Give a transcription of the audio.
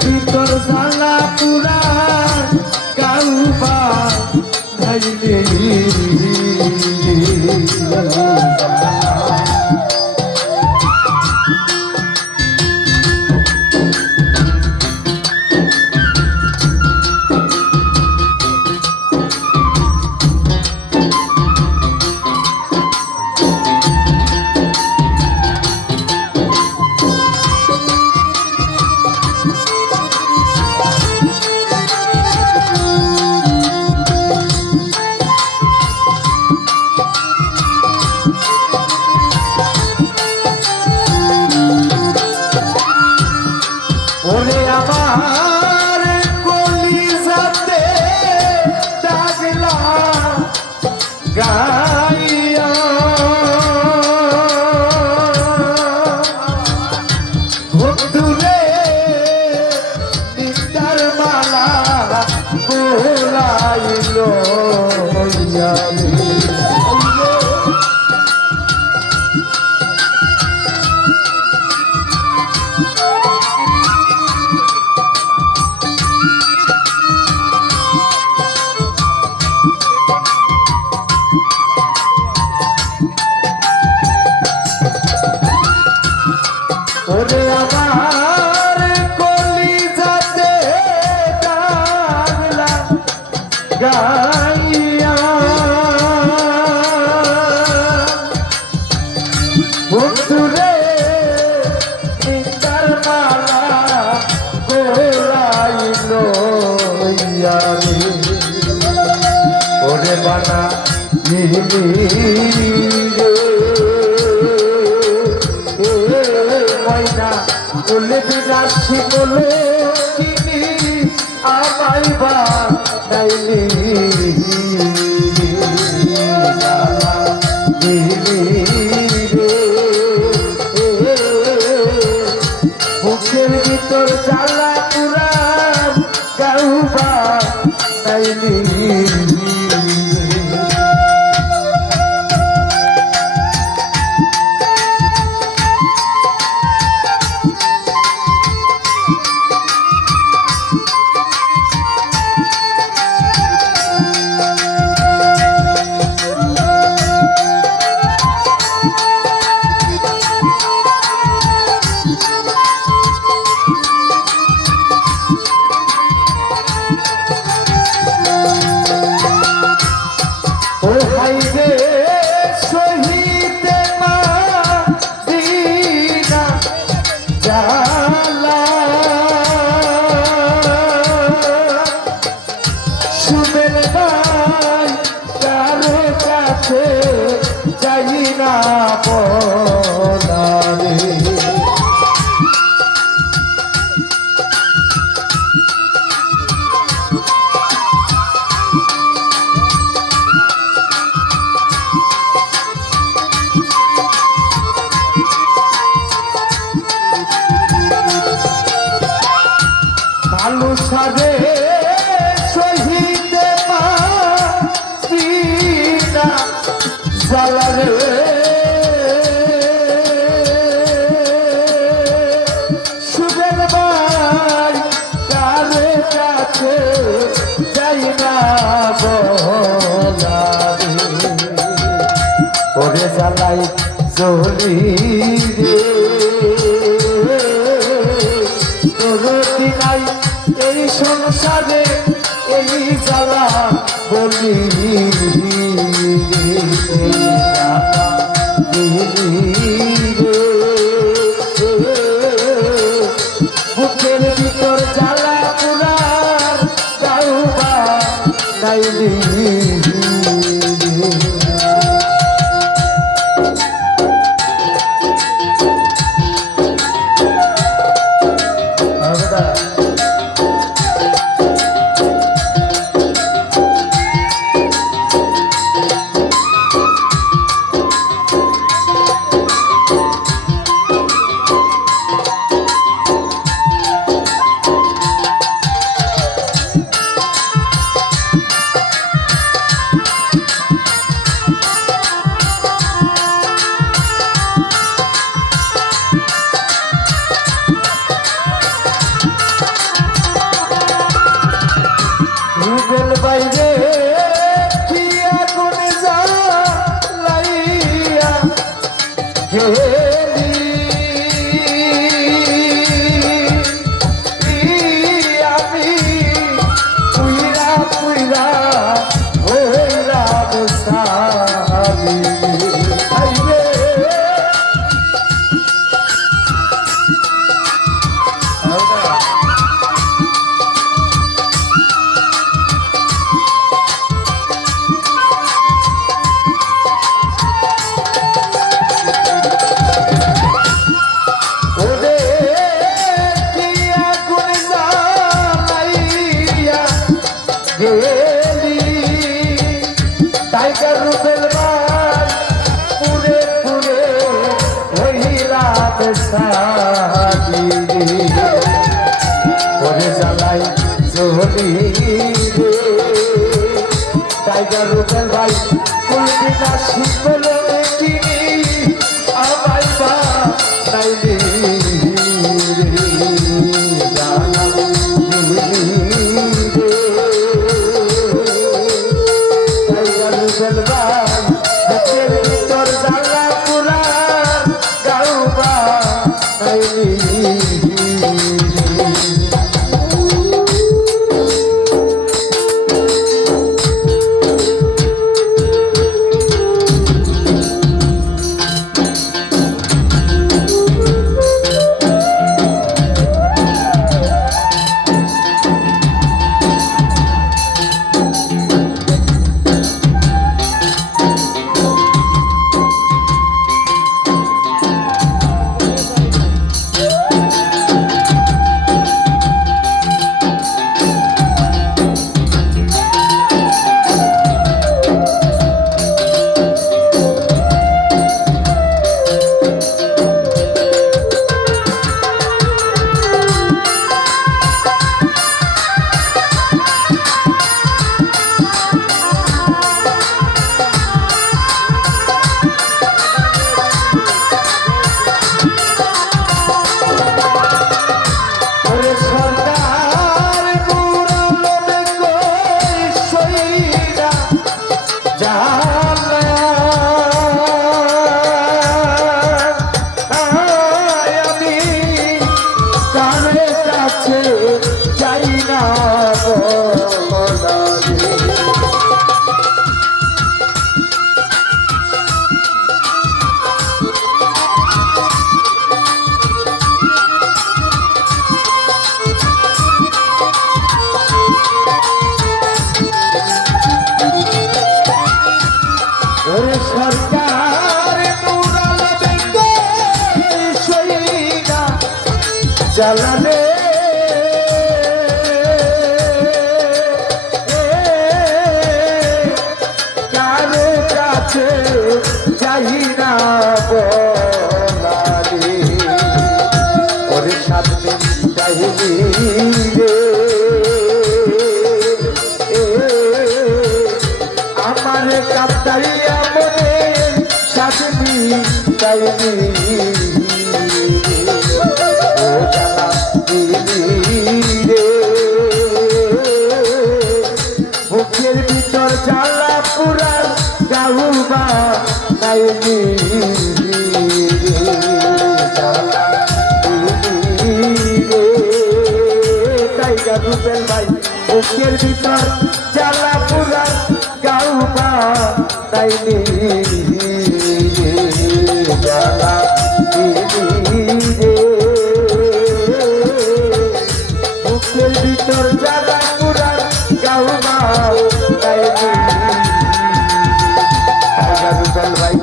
ভিতর জ্বালা পুরা কাউবা ধাইলে ওরে আমার কলিজাতে দাগলা গাইয়া বন্ধুরে নিতার মালা গোলাইল ওরে আমার কলিজাতে দাগলা গাইয়া বন্ধুরে নিন্দার মালা গোলাইল ওরে বানা ময়না বলে বিনাশি বলে কিনি আমায় বা নাইলি বুকের ভিতর জ্বালা পুরা গাউবা নাইলি যাই না বলারে ভালো সাজে শহীদে মা জ্বালারে সুদের ভাই কারে কাছে যাই না বলারে ওরে জ্বালাই জলি রে তোর নাই এই সংসারে এই জ্বালা বলি বুকের ভিতর জ্বালা পুরা গাউবা নাইলি গেলি আমি পুইরা পুইরা হইলাম সারি আইবে টাইগার রুবেল ভাই পুরে পুরে হইলাম সারি ওরে জ্বালাই জহলি রে টাইগার রুবেল ভাই বলবি না শিখল কিনি আমায় বা নাইলি জ্বালালে কারো কাছে যাই না বলারে ওরে সামনে চাইলি রে আমার কাতাইয়া মনে সামনে চাইলি বুকের ভিতর জ্বালা পুরা গাউবা নাইলি টাইগার রুবেল ভাই বুকের ভিতর জ্বালা পুরা গাউবা নাইলি জ্বালা বুকের ভিতর জ্বালা পুরা গাউবা নাইলি টাইগার রুবেল ভাই